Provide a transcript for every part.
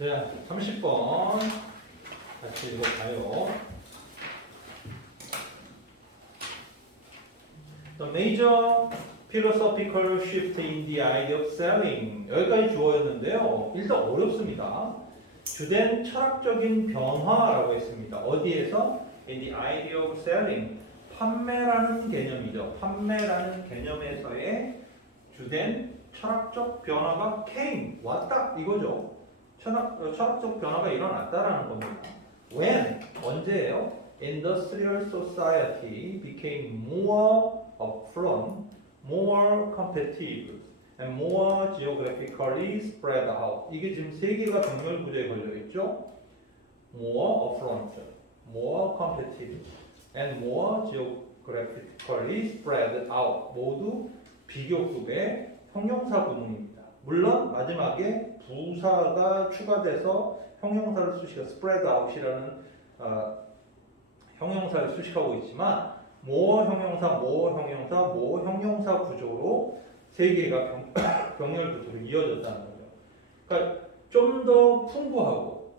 자, 30번 같이 읽어봐요. The major philosophical shift in the idea of selling. 여기까지 주어였는데요. 일단 어렵습니다. 주된 철학적인 변화라고 했습니다. 어디에서? In the idea of selling. 판매라는 개념이죠. 판매라는 개념에서의 주된 철학적 변화가 came, 왔다 이거죠. 철학적 변화가 일어났다라는 겁니다. When? 언제예요? Industrial society became more affluent, more competitive, and more geographically spread out. 이게 지금 세 개가 병렬 구조에 걸려 있죠. More affluent, more competitive, and more geographically spread out. 모두 비교급의 형용사 구문입니다. 물론 마지막에 부사가 추가돼서 형용사를 수식하 spread out이라는 형용사를 수식하고 있지만 more 형용사, more 형용사, more 형용사 구조로 세 개가 병렬 구조로 이어졌다는 거죠. 그러니까 좀 더 풍부하고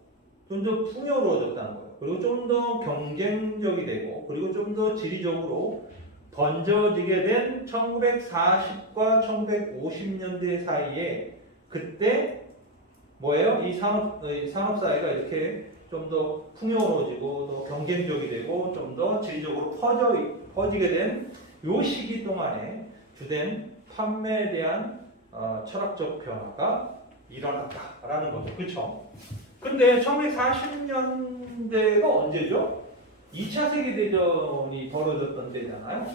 좀 더 풍요로워졌다는 거예요. 그리고 좀 더 경쟁적이 되고 그리고 좀 더 지리적으로 번져지게 된 1940과 1950년대 사이에 그때 뭐예요? 이 산업사회가 이렇게 좀 더 풍요로워지고 더 경쟁적이 되고 좀 더 지리적으로 퍼지게 된 요 시기 동안에 주된 판매에 대한 철학적 변화가 일어났다라는 거죠. 그렇죠? 근데 1940년대가 언제죠? 2차 세계대전이 벌어졌던 때잖아요.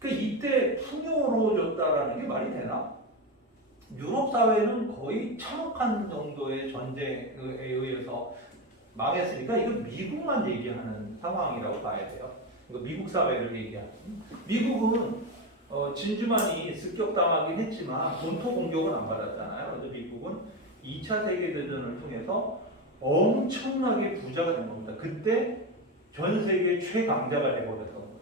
그 이때 풍요로워졌다라는 게 말이 되나? 유럽 사회는 거의 참혹한 정도의 전쟁에 의해서 망했으니까 이건 미국만 얘기하는 상황이라고 봐야 돼요. 이거 미국 사회를 얘기하는. 미국은 진주만이 습격당하긴 했지만 본토 공격은 안 받았잖아요. 그래서 미국은 2차 세계대전을 통해서 엄청나게 부자가 된 겁니다. 그때 전 세계 최강자가 되버렸던 거예요.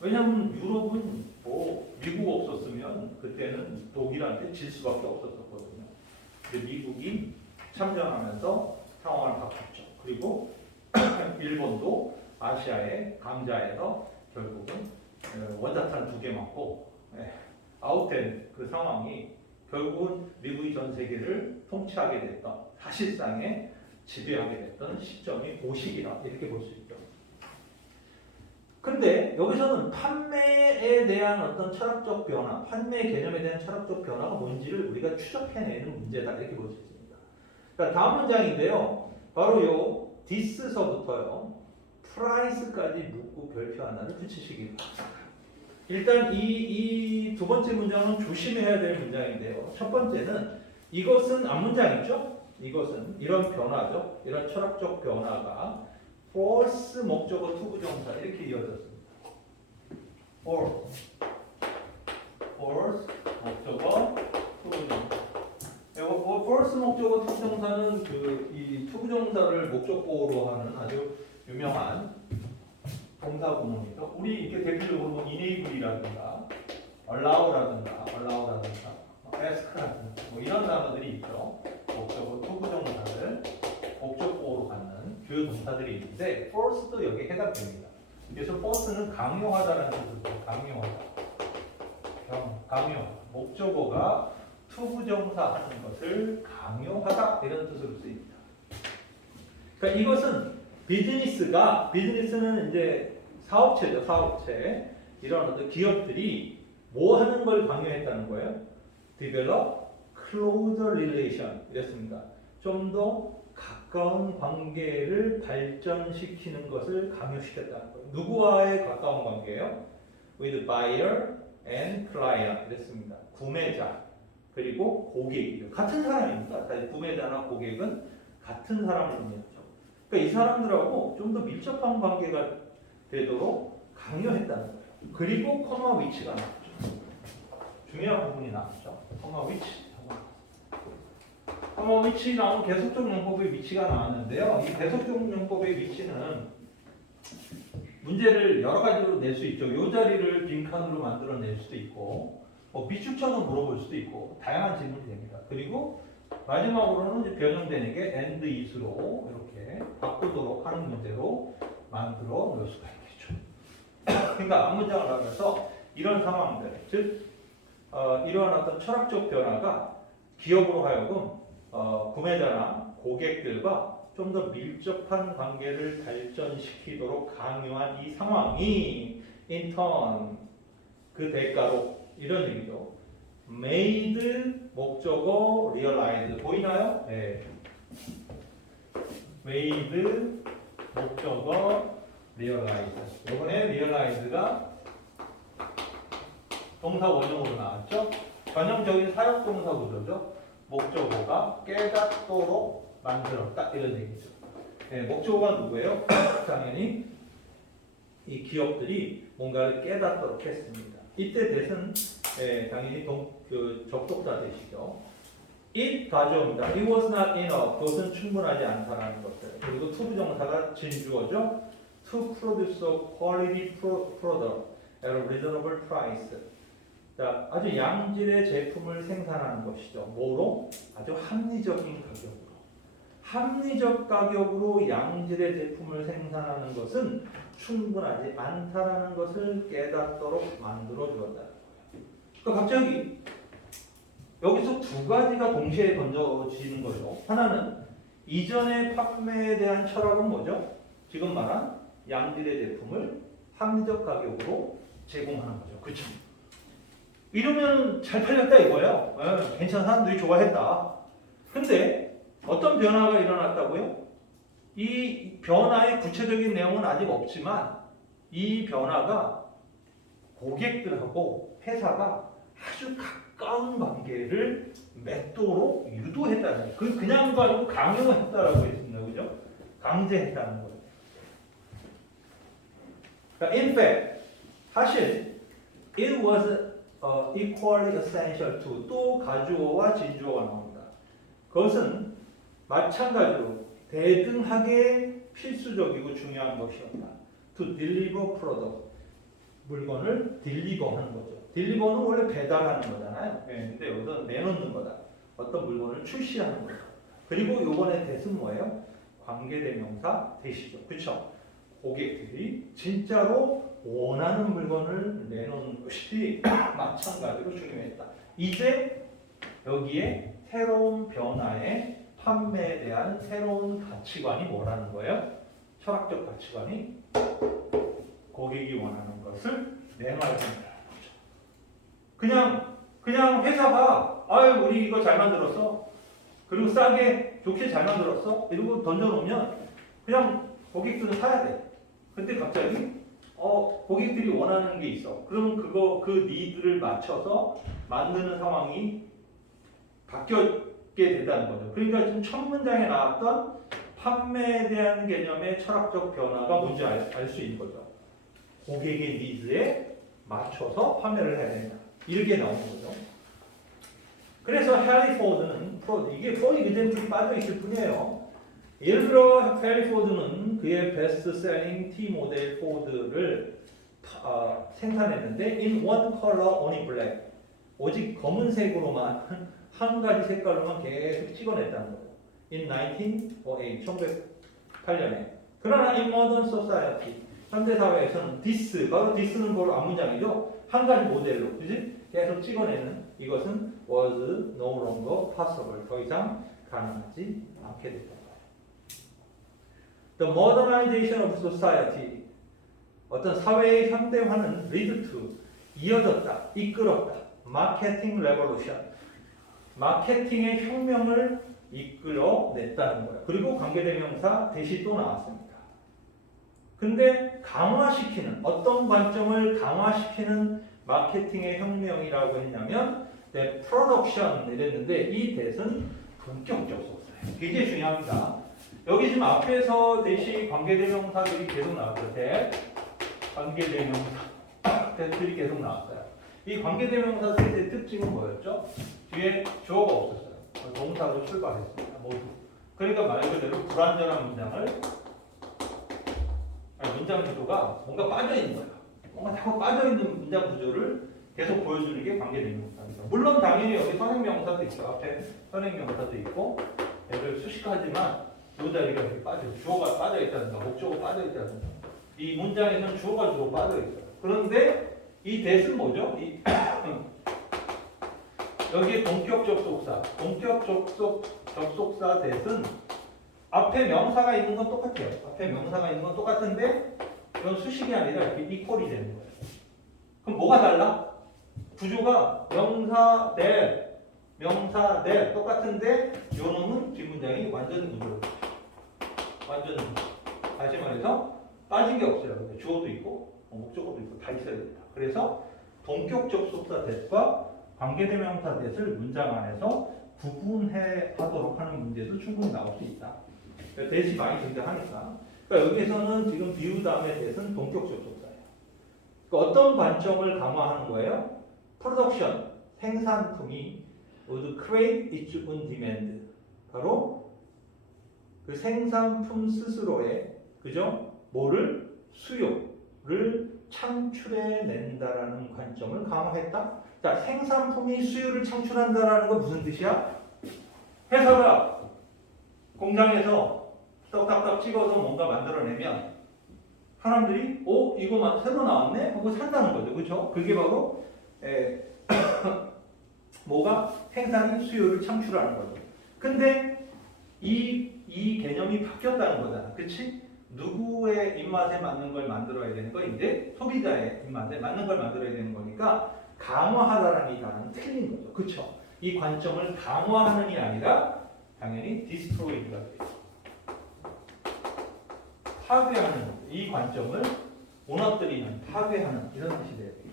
왜냐하면 유럽은 뭐 미국 없었으면 그때는 독일한테 질 수밖에 없었거든요. 근데 미국이 참전하면서 상황을 바꿨죠. 그리고 일본도 아시아의 강자에서 결국은 원자탄 2개 맞고 아웃된 그 상황이 결국은 미국이 전 세계를 통치하게 됐던 사실상의 지배하게 됐던 시점이 그 시기다 이렇게 볼 수 있죠. 근데 여기서는 판매에 대한 어떤 철학적 변화, 판매 개념에 대한 철학적 변화가 뭔지를 우리가 추적해내는 문제다 이렇게 볼 수 있습니다. 그러니까 다음 문장인데요. 바로 요 this서부터요. price까지 묶고 별표 하나를 붙이시기 바랍니다. 일단 이 두 번째 문장은 조심해야 될 문장인데요. 첫 번째는 이것은 앞문장이죠. 이것은 이런 변화죠. 이런 철학적 변화가 force 목적어 투부정사 이렇게 이어졌습니다. force 목적어 투부정사. 이거 force 목적어 투부정사는 이 투부정사를 목적보호로 하는 아주 유명한 동사 구문이죠. 우리 이렇게 대표적으로 뭐 enable이라든가 allow라든가 ask라든가 뭐 이런 단어들이 있죠. 목적어 투부정사를 목적보호로 갖는 주요 동사들이 있는데 force도 여기에 해당됩니다. 그래서 force는 강요하다라는 뜻으로 강요하다. 목적어가 투부정사 하는 것을 강요하다 이런 뜻으로 쓰입니다. 그러니까 이것은 비즈니스는 이제 사업체죠. 사업체. 이런 어떤 기업들이 뭐 하는 걸 강요했다는 거예요? Develop closer relation 이랬습니다. 좀 더 가까운 관계를 발전시키는 것을 강요시켰다는 거예요. 누구와의 가까운 관계예요? With buyer and client 이랬습니다. 구매자 그리고 고객이요. 같은 사람입니다. 구매자나 고객은 같은 사람을 의미하죠. 그러니까 이 사람들하고 좀 더 밀접한 관계가 되도록 강요했다는 거예요. 그리고 커마 위치가 나왔죠. 중요한 부분이 나왔죠. 커마 위치 나오면 계속적 용법의 위치가 나왔는데요. 이 계속적 용법의 위치는 문제를 여러 가지로 낼 수 있죠. 이 자리를 빈칸으로 만들어낼 수도 있고 미축처럼 물어볼 수도 있고 다양한 질문이 됩니다. 그리고 마지막으로는 이제 변형되는 게 and is로 이렇게 바꾸도록 하는 문제로 만들어 놓을 수가 있겠죠. 그러니까 앞문장을 하면서 이런 상황들, 즉 이러한 어떤 철학적 변화가 기업으로 하여금 구매자나 고객들과 좀 더 밀접한 관계를 발전시키도록 강요한 이 상황이 in turn 그 대가로 이런 얘기죠. made 목적어 realize 보이나요? 네. made 목적어 realize. 이번에 realize가 동사 원형으로 나왔죠. 전형적인 사역 동사 구조죠. 목적어가 깨닫도록 만들었다 이런 얘기죠. 네, 목적어가 누구예요? 당연히 이 기업들이 뭔가를 깨닫도록 했습니다. 이때 대신 당연히 접속사 대시죠. it 가져옵니다. It was not enough. 그것은 충분하지 않다라는 것들. 그리고 to 부정사가 진주어죠. To produce a quality product at a reasonable price. 자, 아주 양질의 제품을 생산하는 것이죠. 뭐로? 아주 합리적인 가격으로. 합리적 가격으로 양질의 제품을 생산하는 것은 충분하지 않다라는 것을 깨닫도록 만들어 주었다는 거예요. 그러니까 갑자기 여기서 두 가지가 동시에 던져지는 거죠. 하나는 이전의 판매에 대한 철학은 뭐죠? 지금 말한 양질의 제품을 합리적 가격으로 제공하는 거죠. 그렇죠? 이러면 잘 팔렸다 이거예요. 괜찮은 사람들이 좋아했다. 근데 어떤 변화가 일어났다고요? 이 변화의 구체적인 내용은 아직 없지만 이 변화가 고객들하고 회사가 아주 가까운 관계를 맺도록 유도했다는 거예요. 그냥도 아니고 강요했다라고 했습니다. 그죠? 강제했다는 거예요. 그러니까 in fact, 사실 it was equally essential to 또 가주어와 진주어가 나옵니다. 그것은 마찬가지로 대등하게 필수적이고 중요한 것이었다. To deliver product. 물건을 deliver 하는 거죠. deliver는 원래 배달하는 거잖아요. 근데 여기서 내놓는 거다. 어떤 물건을 출시하는 거다. 그리고 요번에 대신 뭐예요? 관계대명사 대시죠. 그렇죠? 고객들이 진짜로 원하는 물건을 내놓는 것이 마찬가지로 중요했다. 이제 여기에 새로운 변화의 판매에 대한 새로운 가치관이 뭐라는 거예요? 철학적 가치관이 고객이 원하는 것을 내놔야 된다는 거죠. 그냥 회사가 아유 우리 이거 잘 만들었어. 그리고 싸게 좋게 잘 만들었어. 이러고 던져놓으면 그냥 고객들은 사야 돼. 근데 갑자기 고객들이 원하는 게 있어. 그러면 그 니드를 맞춰서 만드는 상황이 바뀌게 된다는 거죠. 그러니까 지금 첫 문장에 나왔던 판매에 대한 개념의 철학적 변화가 뭔지 알 수 있는 거죠. 고객의 니즈에 맞춰서 판매를 해야 된다. 이렇게 나오는 거죠. 그래서 해리 포드는 이게 for example 빠져 있을 뿐이에요. 예를 들어 해리 포드는 그의 베스트셀링 T 모델 포드를 생산했는데 in one color only black 오직 검은색으로만 한 가지 색깔로만 계속 찍어냈다는 거예요. in 1908 1908년에 그러나 in modern society 현대 사회에서는 this 바로 this는 바로 앞문장이죠. 한 가지 모델로 그지 계속 찍어내는 이것은 was no longer possible 더 이상 가능하지 않게 됐다. The modernization of society 어떤 사회의 현대화는 lead to 이어졌다, 이끌었다. 마케팅 레볼루션 마케팅의 혁명을 이끌어냈다는 거예요. 그리고 관계대명사 대시 또 나왔습니다. 근데 강화시키는 어떤 관점을 강화시키는 마케팅의 혁명이라고 했냐면 프로덕션 이랬는데 이 대는 본격적 속사예요. 굉장히 중요합니다. 여기 지금 앞에서 대시 관계대명사들이 계속 나왔어요. 관계대명사들이 계속 나왔어요. 이 관계대명사들의 특징은 뭐였죠? 뒤에 주어가 없었어요. 동사로 출발했습니다. 모두. 그러니까 말 그대로 불완전한 문장 구조가 뭔가 빠져있는 거예요. 뭔가 자꾸 빠져있는 문장 구조를 계속 보여주는 게 관계대명사입니다. 물론 당연히 여기 선행명사도 있죠. 앞에 선행명사도 있고 얘를 수식하지만 요 자리가 여기 빠져 주어가 빠져 있다든가 목적어 빠져 있다든가 이 문장에서는 주어가 주로 빠져 있어요. 그런데 이 that은 뭐죠? 여기에 동격 접속사, 접속사 that은 앞에 명사가 있는 건 똑같아요. 앞에 명사가 있는 건 똑같은데 이건 수식이 아니라 이렇게 이퀄이 되는 거예요. 그럼 뭐가 달라? 구조가 명사 대 똑같은데 요 놈은 뒷문장이 완전 구조. 완전 구조. 다시 말해서 빠진 게 없어요. 근데 주어도 있고 목적어도 있고 다 있어야 됩니다. 그래서 동격 접속사 that과 관계대명사 that을 문장 안에서 구분해 하도록 하는 문제도 충분히 나올 수 있다. 그러니까 that이 많이 등장하니까. 그러니까 여기서는 지금 비유 다음에 that은 동격 접속사예요. 그러니까 어떤 관점을 강화하는 거예요? 프로덕션, 생산품이 모두 create its own demand. 바로 그 생산품 스스로의 그죠? 뭐를 수요를 창출해낸다라는 관점을 강화했다. 자, 생산품이 수요를 창출한다라는 건 무슨 뜻이야? 회사가 공장에서 떡딱딱 찍어서 뭔가 만들어내면 사람들이 이거 새로 나왔네? 하고 산다는 거죠. 그렇죠? 그게 바로 뭐가 생산이 수요를 창출하는 거죠. 근데 이 개념이 바뀌었다는 거잖아. 그치? 누구의 입맛에 맞는 걸 만들어야 되는 거 이제 소비자의 입맛에 맞는 걸 만들어야 되는 거니까 강화하다라는 이 단어는 틀린 거죠. 그쵸? 이 관점을 강화하는 게 아니라 당연히 디스트로이드가 되죠. 파괴하는 거죠. 이 관점을 무너뜨리는, 파괴하는 이런 뜻이 돼야 되겠죠.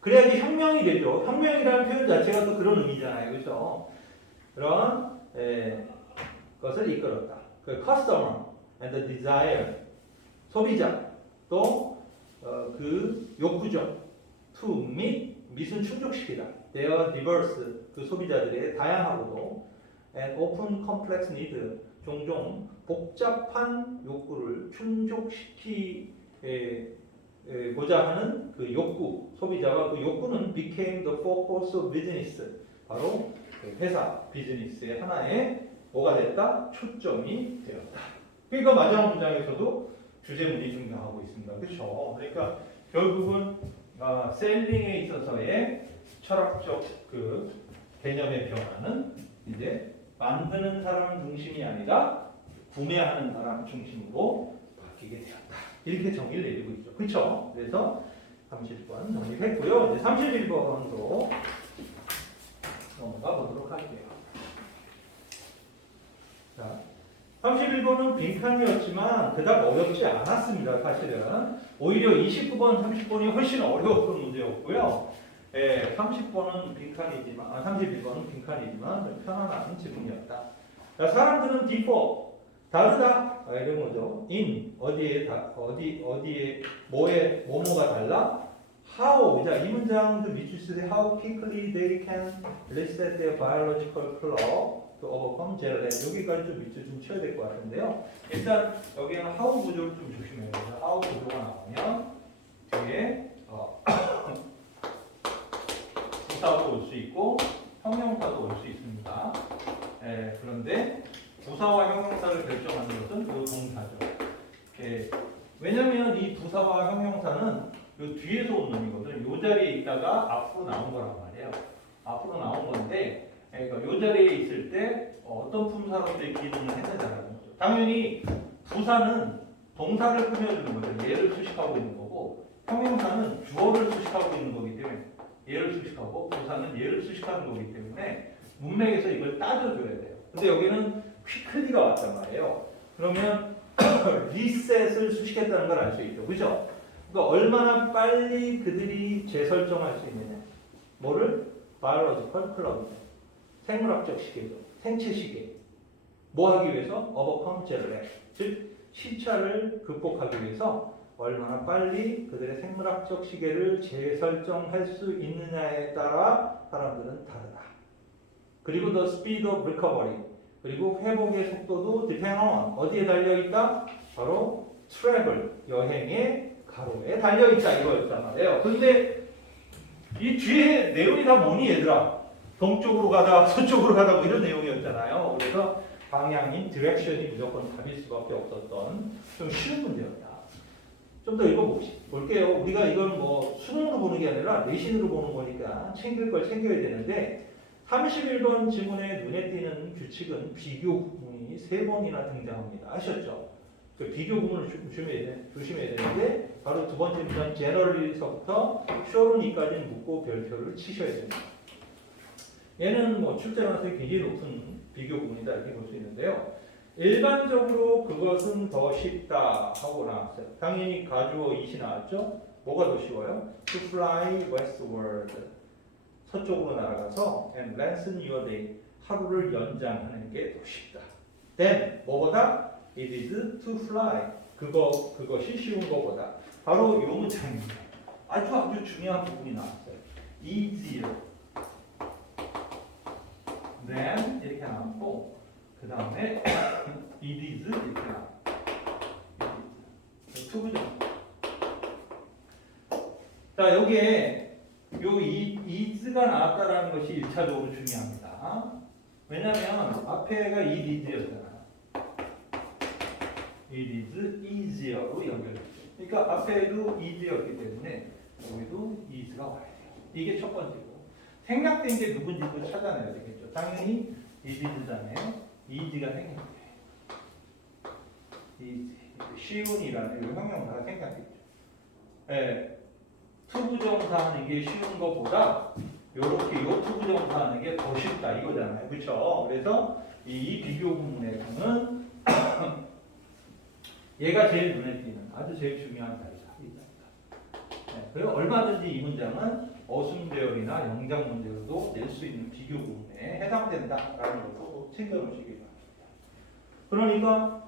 그래야지 혁명이 되죠. 혁명이라는 표현 자체가 또 그런 의미잖아요. 그렇죠? 그런 것을 이끌었다. 그 customer and the desire 소비자 또 그 욕구죠. to meet은 충족시키다. their diverse 그 소비자들의 다양하고도 and often complex need 종종 복잡한 욕구를 충족시키고자 하는 그 욕구 소비자와 그 욕구는 became the focus of business 바로 회사 비즈니스의 하나의 뭐가 됐다? 초점이 되었다. 그러니까 마지막 문장에서도 주제문이 등장하고 있습니다. 그렇죠? 그러니까 결국은 셀링에 있어서의 철학적 그 개념의 변화는 이제 만드는 사람 중심이 아니라 구매하는 사람 중심으로 바뀌게 되었다. 이렇게 정의를 내리고 있죠. 그렇죠? 그래서 30번 정리했고요. 이제 31번으로 넘어가 보도록 할게요. 자, 31번은 빈칸이었지만 그닥 어렵지 않았습니다. 사실은 오히려 29번, 30번이 훨씬 어려웠던 문제였고요. 30번은 빈칸이지만 31번은 빈칸이지만 좀 편안한 지문이었다. 자, 사람들은 before 다르다 이런 거죠. in 어디에 뭐가 달라? How 자, 이 문장도 밑줄 쓰세요. How quickly they can reset their biological clock to overcome gel lag. 여기까지 좀 밑줄 좀 쳐야 될 것 같은데요. 일단 여기는 how 구조를 좀 조심해야 돼요. how 구조가 나오면 뒤에 부사도 올 수 있고 형용사도 올 수 있습니다. 그런데 부사와 형용사를 결정하는 것은 그 동사죠. 왜냐하면 이 부사와 형용사는 요 뒤에서 온 놈이거든. 요 자리에 있다가 앞으로 나온 거란 말이에요. 앞으로 나온 건데, 그러니까 요 자리에 있을 때 어떤 품사로서의 기능을 했느냐라는 거죠. 당연히 부사는 동사를 꾸며주는 거죠. 얘를 수식하고 있는 거고, 형용사는 주어를 수식하고 있는 거기 때문에 얘를 수식하고, 부사는 얘를 수식하는 거기 때문에 문맥에서 이걸 따져줘야 돼요. 근데 여기는 quickly가 왔단 말이에요. 그러면 리셋을 수식했다는 걸 알 수 있죠. 그죠? 그러니까 얼마나 빨리 그들이 재설정할 수 있느냐. 뭐를? biological clock. 생물학적 시계죠. 생체 시계. 뭐 하기 위해서? overcome gel lag. 즉 시차를 극복하기 위해서 얼마나 빨리 그들의 생물학적 시계를 재설정할 수 있느냐에 따라 사람들은 다르다. 그리고 the speed of recovery. 그리고 회복의 속도도 depend on 어디에 달려 있다? 바로 travel 여행의 가로에 달려있다 이거였단 말이에요. 근데 이 뒤에 내용이 다 뭐니 얘들아? 동쪽으로 가다 서쪽으로 가다 뭐 이런 내용이었잖아요. 그래서 방향인 디렉션이 무조건 답일 수밖에 없었던 좀 쉬운 문제였다. 좀 더 읽어볼게요. 우리가 이걸 뭐 수능으로 보는 게 아니라 내신으로 보는 거니까 챙길 걸 챙겨야 되는데 31번 지문에 눈에 띄는 규칙은 비교 구문이 3번이나 등장합니다. 아셨죠? 그 비교 구문을 조심해야 되는데 바로 두 번째 문장 generally서부터 surely까지는 묻고 별표를 치셔야 됩니다. 얘는 뭐 출제 가능성이 굉장히 높은 비교 구문이다 이렇게 볼 수 있는데요. 일반적으로 그것은 더 쉽다 하고 나왔어요. 당연히 가주어 it이 나왔죠. 뭐가 더 쉬워요? To fly westward. 서쪽으로 날아가서 and lengthen your day. 하루를 연장하는 게 더 쉽다. Then 뭐보다? It is to fly. 그것이 쉬운 것보다. 바로 이 문장입니다. 아주 중요한 부분이 나왔어요. easier. Then 이렇게 나왔고 그 다음에 it is 이렇게 나왔고 투부정. 자 여기에 요 is가 나왔다라는 것이 1차적으로 중요합니다. 왜냐하면 앞에가 it is였잖아요. it is easier로 연결됐죠. 그러니까 앞에도 is였기 때문에 여기도 is가 와야 돼요. 이게 첫 번째고 생략된 게 누군지도 찾아내야 되겠죠. 당연히 it is잖아요. easy가 생략돼요. easy, 쉬운이라는 이 형용사가 생략됐죠. 네. 투부정사 하는 게 쉬운 것보다 요렇게 요 투부정사 하는 게 더 쉽다 이거잖아요. 그렇죠? 그래서 이 비교 구문에서는 얘가 제일 눈에 띄는 아주 제일 중요한 자리다. 네, 그리고 얼마든지 이 문장은 어순대열이나 영장 문제로도 낼 수 있는 비교 구문에 해당된다라는 것도 챙겨놓으시기 바랍니다. 그러니까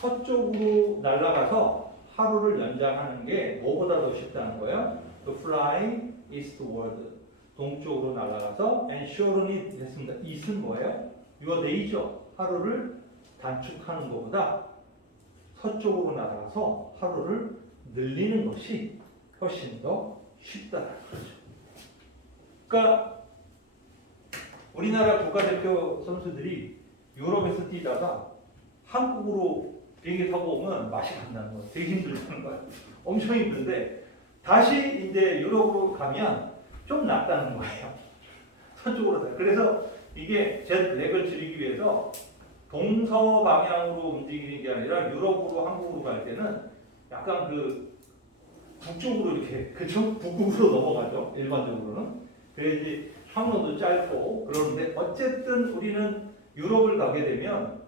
서쪽으로 날아가서 하루를 연장하는 게 뭐보다 더 쉽다는 거예요? To fly eastward. 동쪽으로 날아가서 and shorten it 했습니다. it은 뭐예요? your day죠. 하루를 단축하는 것보다 서쪽으로 날아가서 하루를 늘리는 것이 훨씬 더 쉽다는 거죠. 그러니까 우리나라 국가대표 선수들이 유럽에서 뛰다가 한국으로 비행기 타고 오면 맛이 간다는 거예요. 되게 힘들다는 거예요. 엄청 힘든데 다시 이제 유럽으로 가면 좀 낫다는 거예요. 서쪽으로. 그래서 이게 젯렉을 줄이기 위해서 동서 방향으로 움직이는 게 아니라 유럽으로 한국으로 갈 때는 약간 그 북쪽으로 이렇게 그쪽 북극으로 넘어가죠. 일반적으로는. 그래야지 항로도 짧고 그러는데 어쨌든 우리는 유럽을 가게 되면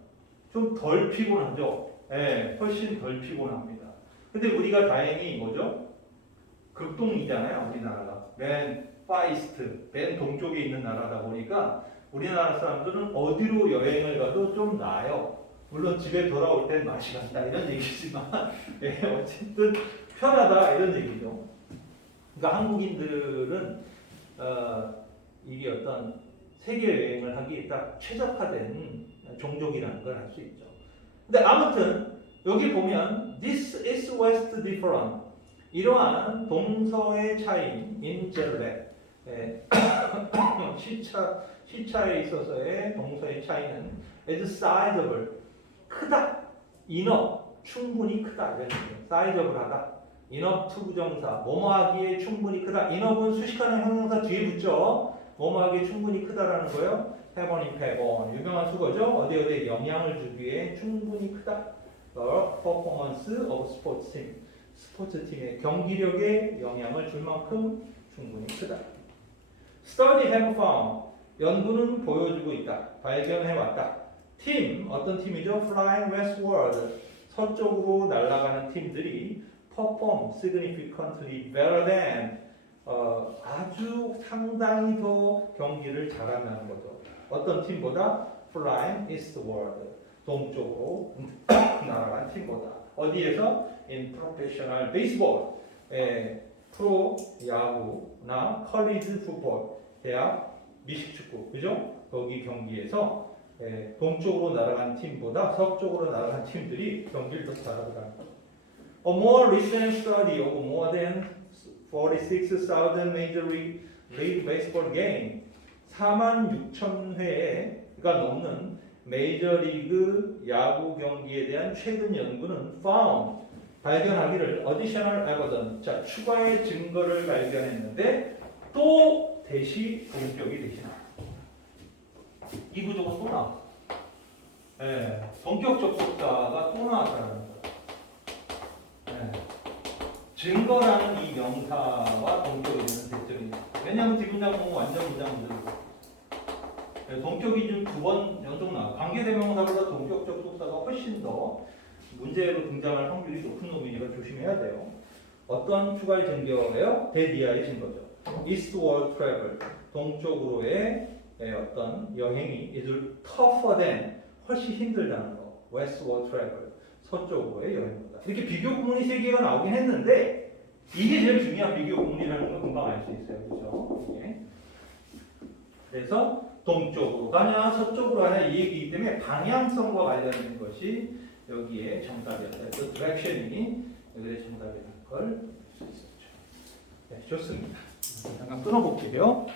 좀 덜 피곤하죠. 네, 훨씬 덜 피곤합니다. 근데 우리가 다행히 뭐죠? 극동이잖아요, 우리나라가. 맨 파이스트, 맨 동쪽에 있는 나라다 보니까 우리나라 사람들은 어디로 여행을 가도 좀 나아요. 물론 집에 돌아올 땐 맛이 간다 이런 얘기지만 네, 어쨌든 편하다 이런 얘기죠. 그러니까 한국인들은 이게 어떤 세계 여행을 하기에 딱 최적화된 종족이라는 걸 알 수 있죠. 근데 아무튼 여기 보면 this is west different 이러한 동서의 차이인 in dialect 시차에 있어서의 동서의 차이는 as sizable 크다 enough 충분히 크다 이런 얘기예요. sizaable하다 enough 투부정사 뭐뭐하기에 충분히 크다 enough은 수식하는 형용사 뒤에 붙죠. 뭐뭐하기에 충분히 크다라는 거예요. 해버니 패번 유명한 수거죠. 어디에 영향을 주기에 충분히 크다. 퍼포먼스 오브 스포츠팀 스포츠팀의 경기력에 영향을 줄 만큼 충분히 크다. Study have found 연구는 보여주고 있다. 발견해왔다. 팀 어떤 팀이죠? Flying westward 서쪽으로 날아가는 팀들이 perform significantly better than 아주 상당히 더 경기를 잘한다는 거죠. 어떤 팀보다 flying eastward 동쪽으로 날아간 팀보다 어디에서 in professional baseball 프로 야구나 college football 대학 미식축구 그죠? 거기 경기에서 동쪽으로 날아간 팀보다 서쪽으로 날아간 팀들이 경기를 더 잘하더라는 거죠. A more recent study of more than 46,000 Major League Baseball game 46,000회가 넘는 메이저리그 야구 경기에 대한 최근 연구는 found 발견하기를 additional evidence 자 추가의 증거를 발견했는데 또 대시 동격이 대신한다. 이 구조가 또 나와. 예, 동격 접속사가 또 나왔다는 거예요. 예, 증거라는 이 명사와 동격이 되는 대점이 왜냐하면 뒷문장 완전 문장들이고 동격이 좀 두 번 연속 나와. 관계대명사보다 동격 접속사가 훨씬 더 문제로 등장할 확률이 높은 놈이니까 조심해야 돼요. 어떤 추가의 증거예요? 대디아의 증거죠. Eastward travel 동쪽으로의 어떤 여행이 is tougher than 훨씬 힘들다는 거. Westward travel 서쪽으로의 여행보다. 이렇게 비교 구문이 세 개가 나오긴 했는데 이게 제일 중요한 비교 구문이라는 걸 금방 알 수 있어요, 그렇죠? 예. 그래서 동쪽으로 가냐 서쪽으로 가냐 이 얘기이기 때문에 방향성과 관련된 것이 여기에 정답이었다. 그 디렉션이 여기에 정답이라는 걸 알 수 있었죠. 네, 좋습니다. 잠깐 끊어볼게요.